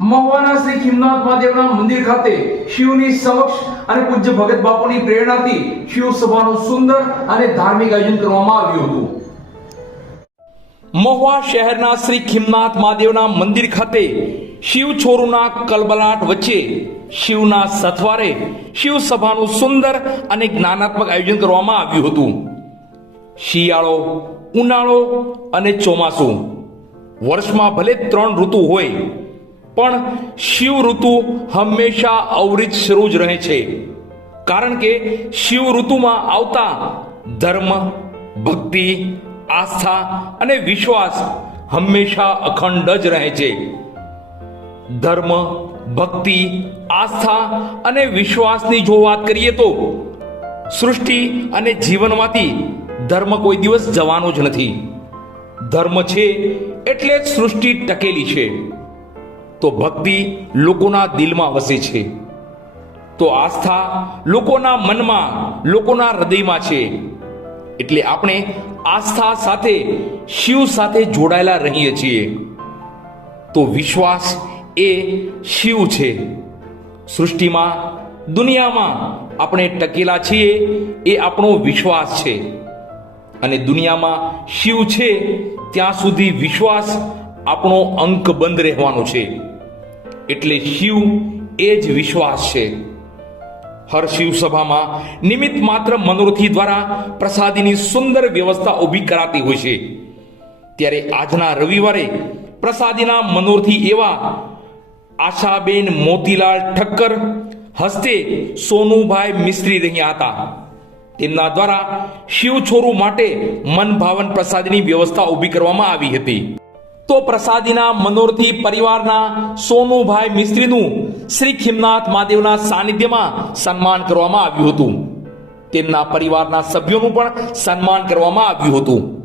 મહુવાના શ્રી ખીમનાથ મહાદેવના મંદિર ખાતે શિવની સમક્ષ અને પૂજ્ય ભગત બાપુની પ્રેરણાથી શિવ સભાનું સુંદર અને ધાર્મિક આયોજન કરવામાં આવ્યું હતું. મહુવા શહેરના શ્રી ખીમનાથ મહાદેવના મંદિર ખાતે શિવ છોરુના કલબલાટ વચ્ચે શિવના સથવારે શિવ સભાનું સુંદર અને જ્ઞાનાત્મક આયોજન કરવામાં આવ્યું હતું. શિયાળો, ઉનાળો અને ચોમાસું. વર્ષમાં ભલે ત્રણ ઋતુ હોય પણ શિવ ઋતુ હંમેશા અવરિત શરૂ જ રહે છે. કારણ કે શિવ ઋતુમાં આવતા ધર્મ, ભક્તિ, આસ્થા અને વિશ્વાસ હંમેશા અખંડ જ રહે છે. ધર્મ, ભક્તિ, આસ્થા અને વિશ્વાસની જો વાત કરીએ તો સૃષ્ટિ અને જીવનમાંથી ધર્મ કોઈ દિવસ જવાનો જ નથી. ધર્મ છે એટલે જ સૃષ્ટિ ટકેલી છે. તો ભક્તિ લોકોના દિલમાં વસે છે. તો આસ્થા લોકોના મનમાં, લોકોના હૃદયમાં છે. એટલે આપણે આસ્થા સાથે, શિવ સાથે જોડાયેલા રહીએ છીએ. તો વિશ્વાસ એ શિવ છે. સૃષ્ટિમાં, દુનિયામાં આપણે ટકેલા છીએ એ આપણો વિશ્વાસ છે. અને દુનિયામાં શિવ છે, ત્યાં સુધી વિશ્વાસ આપણો અંક બંધ રહેવાનો છે. એટલે શિવ એ જ વિશ્વાસ છે. હર શિવ સભામાં નિમિત્ત માત્ર મનોરથી દ્વારા પ્રસાદીની સુંદર વ્યવસ્થા ઊભી કરાતી હોય છે. ત્યારે આજના રવિવારે પ્રસાદીના મનોરથી એવા આશાબેન મોતીલાલ ઠક્કર હસ્તે સોનુભાઈ મિસ્ત્રી રહ્યા હતા. તેમના દ્વારા શિવ છોરુ માટે મન ભાવન પ્રસાદીની વ્યવસ્થા ઊભી કરવામાં આવી હતી. તો પ્રસાદીના મનોરથી પરિવારના સોનુભાઈ મિસ્ત્રીનું શ્રી ખીમનાથ મહાદેવના સાનિધ્યમાં સન્માન કરવામાં આવ્યું હતું. તેમના પરિવારના સભ્યોનું પણ સન્માન કરવામાં આવ્યું હતું.